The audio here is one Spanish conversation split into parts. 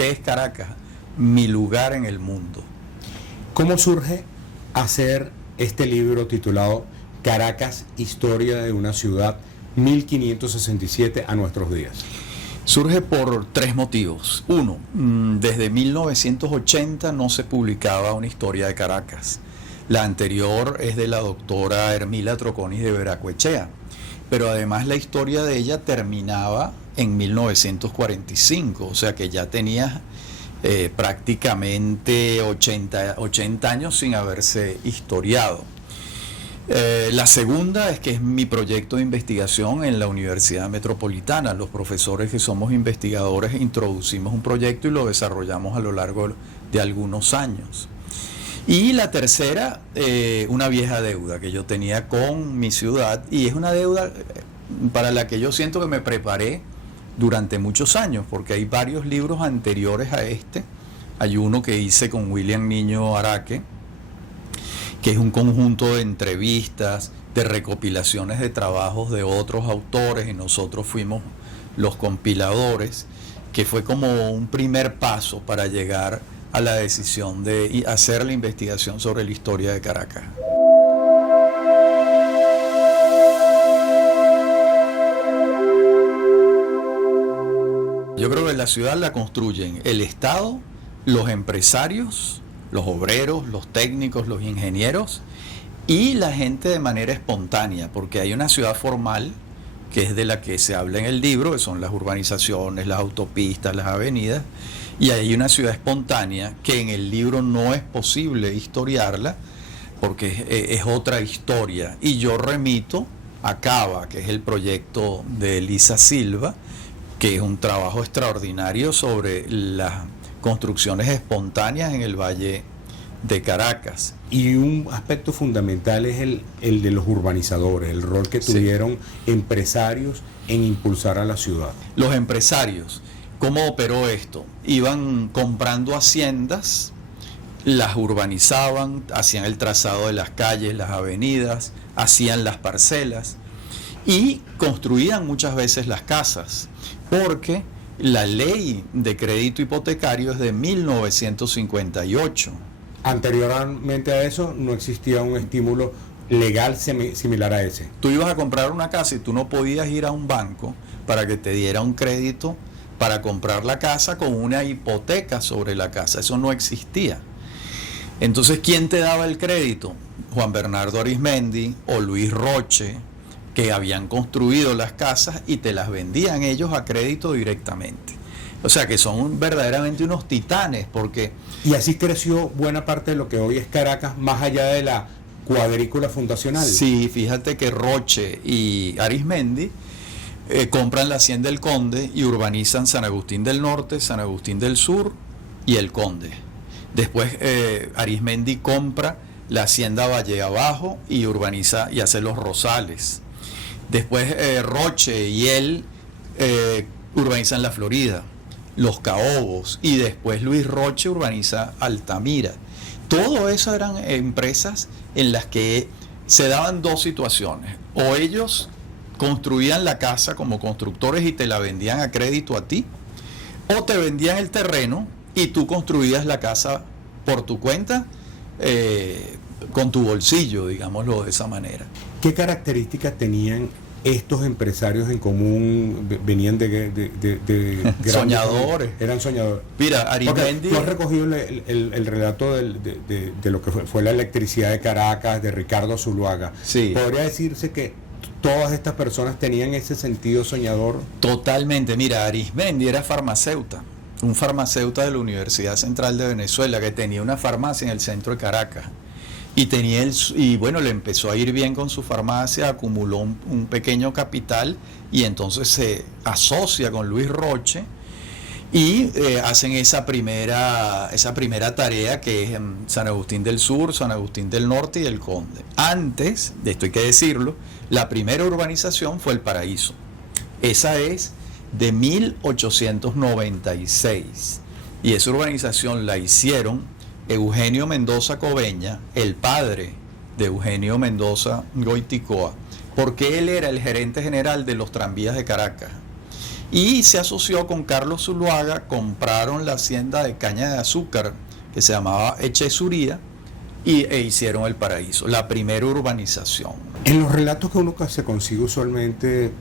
¿qué es Caracas? Mi lugar en el mundo. ¿Cómo surge hacer este libro titulado Caracas, historia de una ciudad 1567 a nuestros días? Surge por tres motivos. Uno, desde 1980 no se publicaba una historia de Caracas. La anterior es de la doctora Hermila Troconis de Veracoechea, pero además la historia de ella terminaba en 1945, o sea que ya tenía prácticamente 80 años sin haberse historiado. La segunda es que es mi proyecto de investigación en la Universidad Metropolitana. Los profesores que somos investigadores introducimos un proyecto y lo desarrollamos a lo largo de algunos años. Y la tercera, una vieja deuda que yo tenía con mi ciudad, y es una deuda para la que yo siento que me preparé durante muchos años, porque hay varios libros anteriores a este. Hay uno que hice con William Niño Araque, que es un conjunto de entrevistas, de recopilaciones de trabajos de otros autores, y nosotros fuimos los compiladores, que fue como un primer paso para llegar a la decisión de hacer la investigación sobre la historia de Caracas. Yo creo que la ciudad la construyen el Estado, los empresarios, los obreros, los técnicos, los ingenieros y la gente de manera espontánea, porque hay una ciudad formal que es de la que se habla en el libro, que son las urbanizaciones, las autopistas, las avenidas, y hay una ciudad espontánea que en el libro no es posible historiarla porque es otra historia. Y yo remito a Cava, que es el proyecto de Elisa Silva, que es un trabajo extraordinario sobre las construcciones espontáneas en el Valle de Caracas. Y un aspecto fundamental es el de los urbanizadores, el rol que tuvieron empresarios en impulsar a la ciudad. Los empresarios, ¿cómo operó esto? Iban comprando haciendas, las urbanizaban, hacían el trazado de las calles, las avenidas, hacían las parcelas y construían muchas veces las casas, porque la ley de crédito hipotecario es de 1958. Anteriormente a eso no existía un estímulo legal similar a ese. Tú ibas a comprar una casa y tú no podías ir a un banco para que te diera un crédito para comprar la casa con una hipoteca sobre la casa. Eso no existía. Entonces, ¿quién te daba el crédito? Juan Bernardo Arismendi o Luis Roche, que habían construido las casas y te las vendían ellos a crédito directamente. O sea que son verdaderamente unos titanes, porque... Y así creció buena parte de lo que hoy es Caracas, más allá de la cuadrícula fundacional. Sí, fíjate que Roche y Arismendi compran la Hacienda del Conde y urbanizan San Agustín del Norte, San Agustín del Sur y El Conde. Después Arismendi compra la Hacienda Valle Abajo y urbaniza y hace Los Rosales. Después Roche y él urbanizan la Florida, Los Caobos, y después Luis Roche urbaniza Altamira. Todo eso eran empresas en las que se daban dos situaciones: o ellos construían la casa como constructores y te la vendían a crédito a ti, o te vendían el terreno y tú construías la casa por tu cuenta, con tu bolsillo, digámoslo de esa manera. ¿Qué características tenían estos empresarios en común? Venían de soñadores. Eran soñadores. Mira, Arismendi... Tú has recogido el relato de lo que fue la electricidad de Caracas, de Ricardo Zuluaga. Sí. ¿Podría decirse que todas estas personas tenían ese sentido soñador? Totalmente. Mira, Arismendi era farmacéutico, un farmacéutico de la Universidad Central de Venezuela que tenía una farmacia en el centro de Caracas. Y bueno, le empezó a ir bien con su farmacia, acumuló un pequeño capital y entonces se asocia con Luis Roche y hacen esa primera tarea, que es en San Agustín del Sur, San Agustín del Norte y El Conde. Antes, de esto hay que decirlo, la primera urbanización fue El Paraíso. Esa es de 1896 y esa urbanización la hicieron Eugenio Mendoza Coveña, el padre de Eugenio Mendoza Goiticoa, porque él era el gerente general de los tranvías de Caracas. y se asoció con Carlos Zuluaga, compraron la hacienda de caña de azúcar que se llamaba Echezuría e hicieron El Paraíso, la primera urbanización. En los relatos que uno se consigue usualmente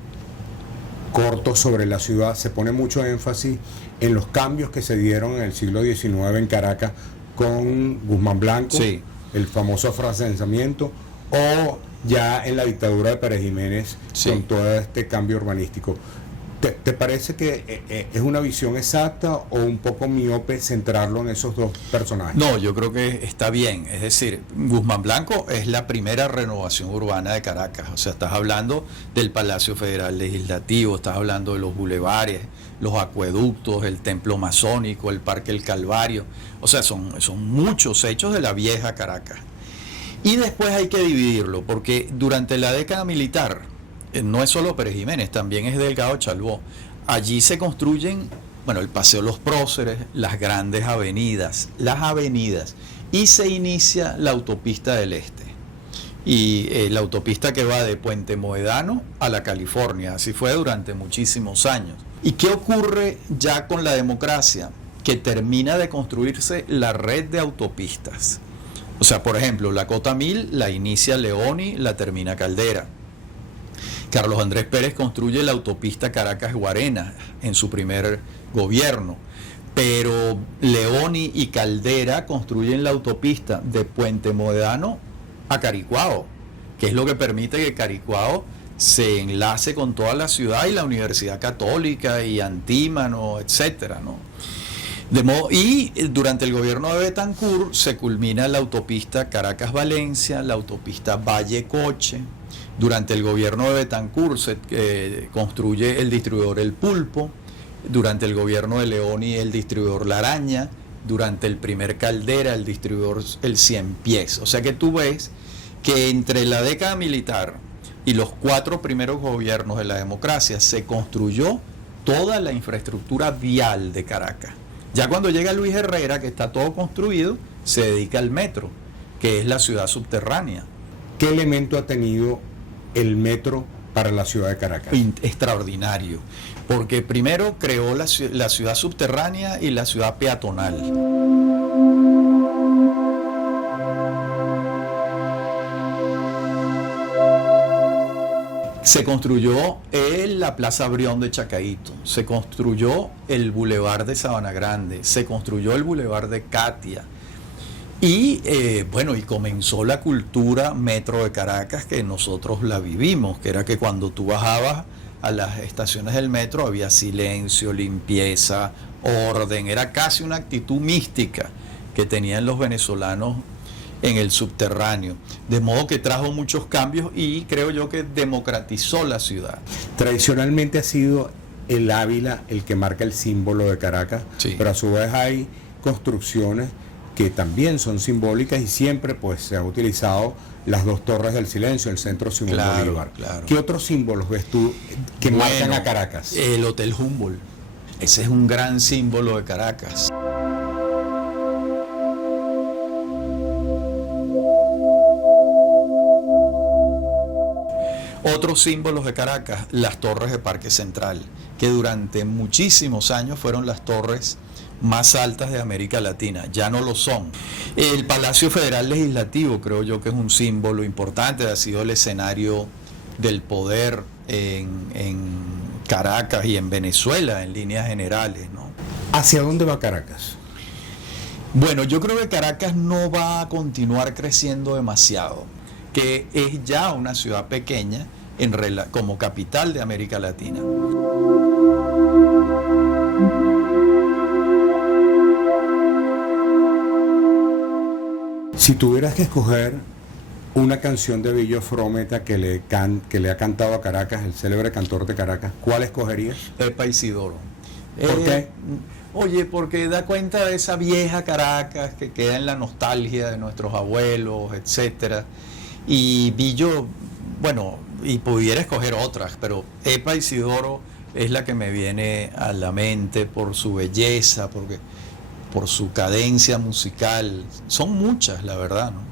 cortos sobre la ciudad, se pone mucho énfasis en los cambios que se dieron en el siglo XIX en Caracas con Guzmán Blanco, sí, el famoso afrancesamiento, o ya en la dictadura de Pérez Jiménez, sí, con todo este cambio urbanístico. ¿Te parece que es una visión exacta o un poco miope centrarlo en esos dos personajes? No, yo creo que está bien. Es decir, Guzmán Blanco es la primera renovación urbana de Caracas. O sea, estás hablando del Palacio Federal Legislativo, estás hablando de los bulevares, los acueductos, el templo masónico, el Parque El Calvario. O sea, son muchos hechos de la vieja Caracas. Y después hay que dividirlo, porque durante la década militar, no es solo Pérez Jiménez, también es Delgado Chalbó. Allí se construyen, bueno, el Paseo Los Próceres, las grandes avenidas, y se inicia la autopista del Este. Y la autopista que va de Puente Moedano a la California, así fue durante muchísimos años. ¿Y qué ocurre ya con la democracia? Que termina de construirse la red de autopistas. O sea, por ejemplo, la Cota 1000 la inicia Leoni, la termina Caldera. Carlos Andrés Pérez construye la autopista Caracas-Guarena en su primer gobierno, pero Leoni y Caldera construyen la autopista de Puente Moedano a Caricuao, que es lo que permite que Caricuao se enlace con toda la ciudad y la Universidad Católica y Antímano, etcétera, ¿no? Y durante el gobierno de Betancur se culmina la autopista Caracas-Valencia, la autopista Valle-Coche. Durante el gobierno de Betancur se construye el distribuidor El Pulpo. Durante el gobierno de Leoni, el distribuidor La Araña. Durante el primer Caldera, el distribuidor El Cien Pies. O sea que tú ves que entre la década militar y los 4 primeros gobiernos de la democracia se construyó toda la infraestructura vial de Caracas. Ya cuando llega Luis Herrera, que está todo construido, se dedica al metro, que es la ciudad subterránea. ¿Qué elemento ha tenido el metro para la ciudad de Caracas? Extraordinario, porque primero creó la ciudad subterránea y la ciudad peatonal. Se construyó la Plaza Brión de Chacaíto, se construyó el Boulevard de Sabana Grande, se construyó el Boulevard de Catia. Y y comenzó la cultura metro de Caracas, que nosotros la vivimos, que era que cuando tú bajabas a las estaciones del metro había silencio, limpieza, orden, era casi una actitud mística que tenían los venezolanos en el subterráneo, de modo que trajo muchos cambios y creo yo que democratizó la ciudad. Tradicionalmente ha sido el Ávila el que marca el símbolo de Caracas, sí, pero a su vez hay construcciones que también son simbólicas y siempre pues se ha utilizado las 2 Torres del Silencio, el Centro Simón Bolívar. Claro. ¿Qué otros símbolos ves tú que marcan a Caracas? El Hotel Humboldt, ese es un gran símbolo de Caracas. Otros símbolos de Caracas, las torres de Parque Central, que durante muchísimos años fueron las torres más altas de América Latina, ya no lo son. El Palacio Federal Legislativo creo yo que es un símbolo importante, ha sido el escenario del poder en Caracas y en Venezuela en líneas generales, ¿no? ¿Hacia dónde va Caracas? Bueno, yo creo que Caracas no va a continuar creciendo demasiado, que es ya una ciudad pequeña como capital de América Latina. Si tuvieras que escoger una canción de Billo Frometa que le ha cantado a Caracas, el célebre cantor de Caracas, ¿cuál escogerías? Pepa Isidoro. ¿Por qué? Oye, porque da cuenta de esa vieja Caracas que queda en la nostalgia de nuestros abuelos, etcétera. Y Billo, bueno, y pudiera escoger otras, pero Pepa Isidoro es la que me viene a la mente por su belleza, por su cadencia musical. Son muchas, la verdad, ¿no?